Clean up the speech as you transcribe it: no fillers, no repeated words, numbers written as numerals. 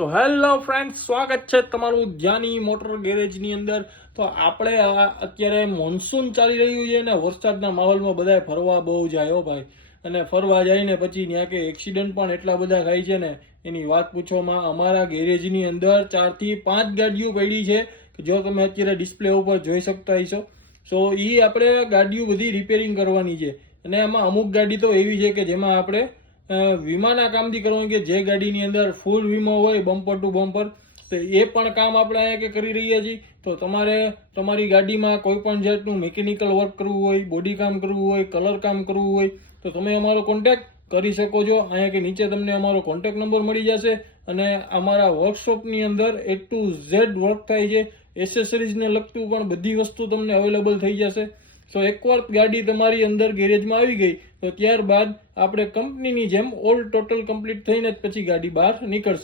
So hello friends, સ્વાગત છે તમારું જ્ઞાની મોટર ગેરેજની અંદર. તો આપણે અત્યારે મોન્સૂન ચાલી રહ્યું છે ને વરસાદના માહોલમાં બધાય ફરવા બહુ જાય હો ભાઈ. અને ફરવા જાય ને પછી ત્યાં કે એક્સિડન્ટ પણ એટલા બધા થાય છે ને એની વાત પૂછવામાં. અમારા ગેરેજની અંદર 4 થી 5 ગાડીઓ પડી છે કે જો તમે અત્યારે ડિસ્પ્લે ઉપર જોઈ શકતા હશો. સો એ આપણે ગાડીઓ બધી રિપેરિંગ કરવાની છે. અને એમાં અમુક ગાડી તો એવી છે કે જેમાં આપણે વીમાના કામથી કરવાનું, કે જે ગાડીની અંદર ફૂલ વીમો હોય બમ્પર ટુ બમ્પર, તો એ પણ કામ આપણે અહીંયા કે કરી રહ્યા છીએ. તો તમારે તમારી ગાડીમાં કોઈ પણ જાતનું મિકેનિકલ વર્ક કરવું હોય, બોડી કામ કરવું હોય, કલર કામ કરવું હોય તો તમે અમારો કોન્ટેક્ટ કરી શકો છો. અહીંયા કે નીચે તમને અમારો કોન્ટેક્ટ નંબર મળી જશે. અને અમારા વર્કશોપની અંદર A to Z વર્ક થાય છે. એસેસરીઝને લગતું પણ બધી વસ્તુ તમને અવેલેબલ થઈ જશે. સો એકવાર ગાડી તમારી અંદર ગેરેજમાં આવી ગઈ તો ત્યારબાદ આપણે કંપનીની જેમ ઓલ ટોટલ કમ્પ્લીટ થઈને જ પછી ગાડી બહાર નીકળશે.